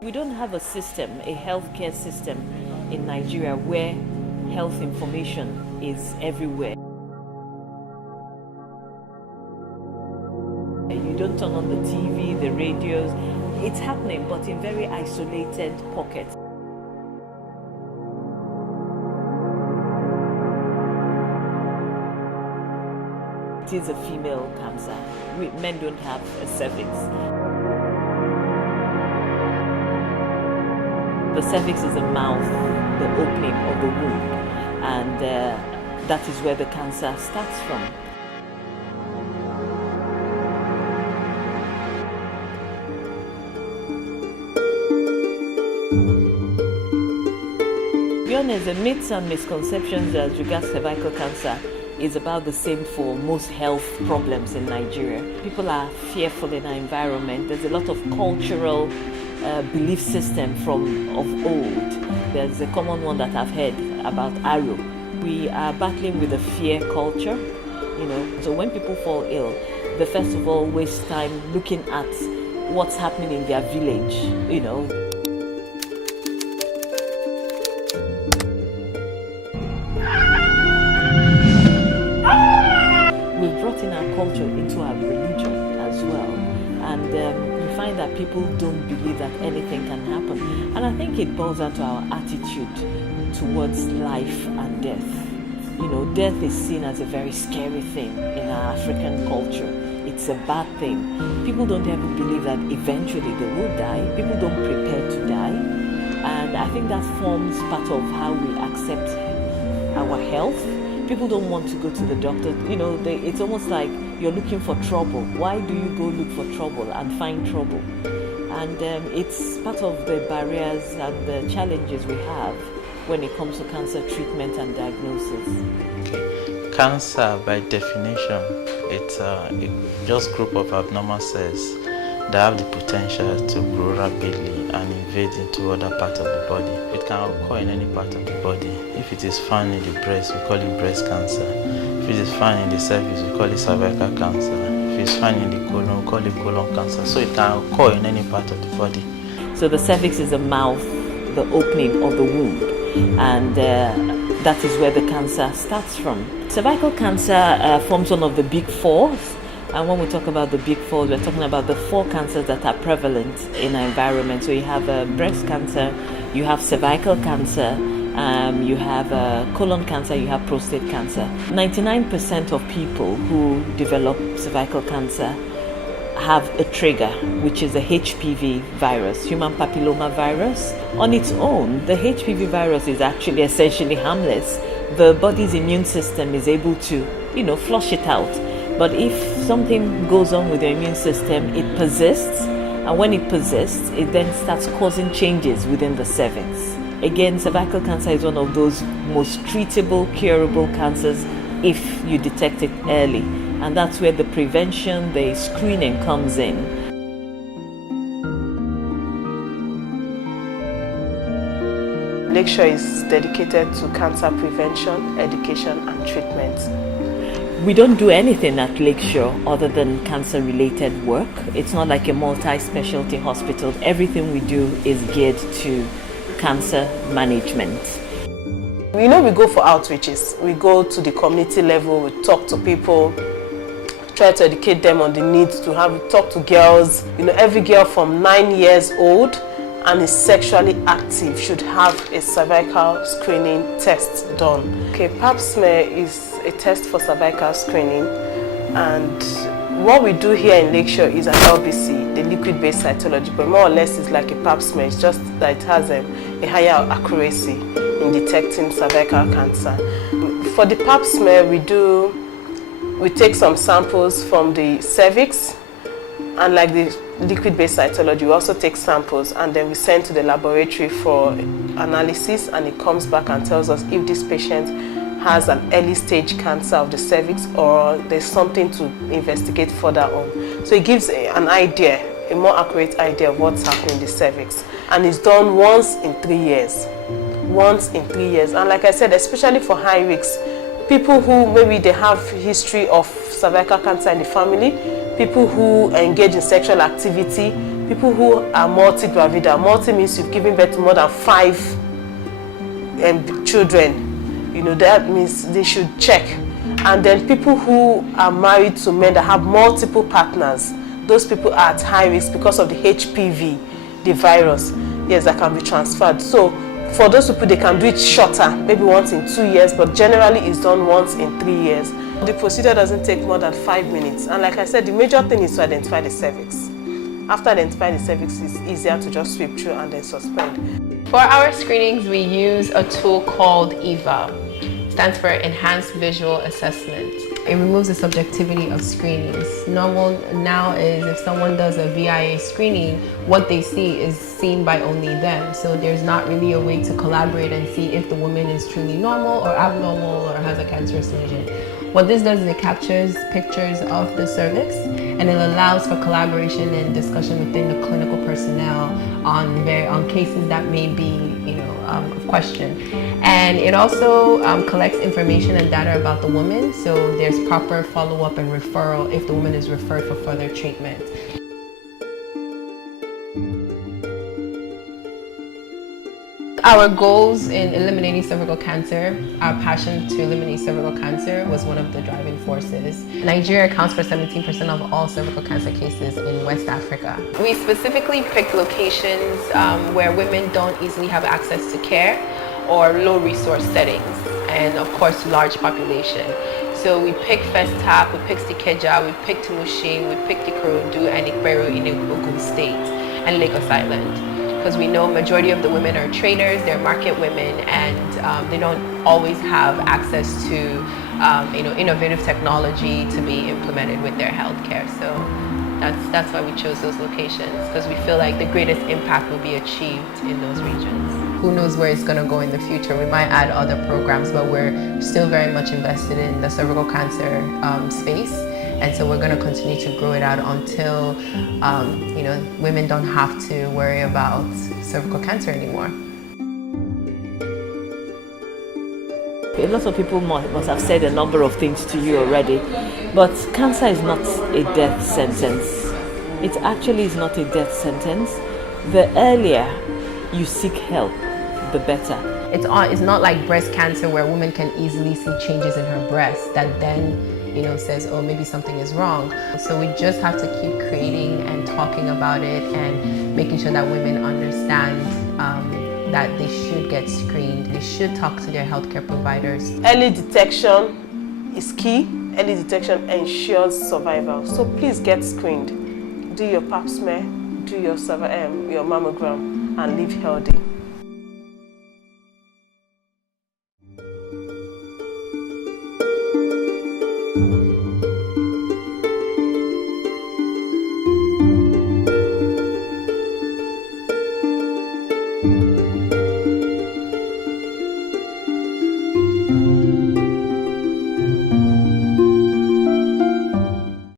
We don't have a system, a healthcare system in Nigeria where health information is everywhere. You don't turn on the TV, the radios. It's happening, but in very isolated pockets. It is a female cancer. Men don't have a cervix. The cervix is the mouth, the opening of the womb, and that is where the cancer starts from. To be honest, the myths and misconceptions as regards cervical cancer is about the same for most health problems in Nigeria. People are fearful in our environment. There's a lot of cultural belief system from of old. There's a common one that I've heard about arrow. We are battling with a fear culture, So when people fall ill, they first of all waste time looking at what's happening in their village, We've brought in our culture into our religion as well, and we find that people don't believe that anything can happen. And I think it boils down to our attitude towards life and death. Death is seen as a very scary thing in our African culture. It's a bad thing. People don't ever believe that eventually they will die. People don't prepare to die. And I think that forms part of how we accept our health. People don't want to go to the doctor. It's almost like you're looking for trouble. Why do you go look for trouble and find trouble? And it's part of the barriers and the challenges we have when it comes to cancer treatment and diagnosis. Okay. Cancer, by definition, it's just group of abnormal cells that have the potential to grow rapidly and invade into other parts of the body. It can occur in any part of the body. If it is found in the breast, we call it breast cancer. If it is found in the cervix, we call it cervical cancer. If it is found in the colon, we call it colon cancer. So it can occur in any part of the body. So the cervix is the mouth, the opening of the womb, and that is where the cancer starts from. Cervical cancer forms one of the big fours. And when we talk about the big four, we're talking about the 4 cancers that are prevalent in our environment. So you have breast cancer, you have cervical cancer, you have colon cancer, you have prostate cancer. 99% of people who develop cervical cancer have a trigger, which is the HPV virus, human papilloma virus. On its own, the HPV virus is actually essentially harmless. The body's immune system is able to, flush it out. But if something goes on with the immune system, it persists, and when it persists, it then starts causing changes within the cervix. Again, cervical cancer is one of those most treatable, curable cancers if you detect it early, and that's where the prevention, the screening comes in. Lakeshore is dedicated to cancer prevention, education, and treatment. We don't do anything at Lakeshore other than cancer-related work. It's not like a multi-specialty hospital. Everything we do is geared to cancer management. We go for outreaches. We go to the community level, we talk to people, try to educate them on the need to talk to girls. Every girl from 9 years old and is sexually active should have a cervical screening test done. Okay, pap smear is a test for cervical screening, and what we do here in Lakeshore is an LBC, the liquid-based cytology, but more or less it's like a pap smear. It's just that it has a higher accuracy in detecting cervical cancer. For the pap smear, we take some samples from the cervix, and like the liquid-based cytology, we also take samples and then we send to the laboratory for analysis, and it comes back and tells us if this patient has an early stage cancer of the cervix or there's something to investigate further on. So it gives an idea, a more accurate idea of what's happening in the cervix. And it's done once in 3 years. Once in 3 years. And like I said, especially for high risk, people who maybe they have history of cervical cancer in the family, people who engage in sexual activity, People who are multi-gravida, multi means you've given birth to more than 5 children, you know, that means they should check. And then people who are married to men that have multiple partners, those people are at high risk because of the HPV, the virus, yes, that can be transferred. So for those people, they can do it shorter, maybe once in 2 years, but generally it's done once in 3 years. The procedure doesn't take more than 5 minutes. And like I said, the major thing is to identify the cervix. After identifying the cervix, it's easier to just sweep through and then suspend. For our screenings, we use a tool called EVA. It stands for Enhanced Visual Assessment. It removes the subjectivity of screenings. Normal now is if someone does a VIA screening, what they see is seen by only them. So there's not really a way to collaborate and see if the woman is truly normal or abnormal or has a cancerous lesion. What this does is it captures pictures of the cervix, and it allows for collaboration and discussion within the clinical personnel on cases that may be, of question. And it also collects information and data about the woman, so there's proper follow-up and referral if the woman is referred for further treatment. Our goals in eliminating cervical cancer, our passion to eliminate cervical cancer was one of the driving forces. Nigeria accounts for 17% of all cervical cancer cases in West Africa. We specifically picked locations where women don't easily have access to care or low resource settings, and of course large population. So we picked Festap, we picked Ikeja, we picked Mushin, we picked Ikorodu and Ikperu in Ogun State and Lagos Island. Because we know majority of the women are traders, they're market women, and they don't always have access to innovative technology to be implemented with their healthcare. So that's why we chose those locations, because we feel like the greatest impact will be achieved in those regions. Who knows where it's going to go in the future? We might add other programs, but we're still very much invested in the cervical cancer space. And so we're going to continue to grow it out until, women don't have to worry about cervical cancer anymore. A lot of people must have said a number of things to you already, but cancer is not a death sentence. It actually is not a death sentence. The earlier you seek help, the better. It's not like breast cancer where a woman can easily see changes in her breast that then says, oh, maybe something is wrong. So we just have to keep creating and talking about it and making sure that women understand that they should get screened. They should talk to their healthcare providers. Early detection is key. Early detection ensures survival. So please get screened. Do your pap smear, do your mammogram, and live healthy.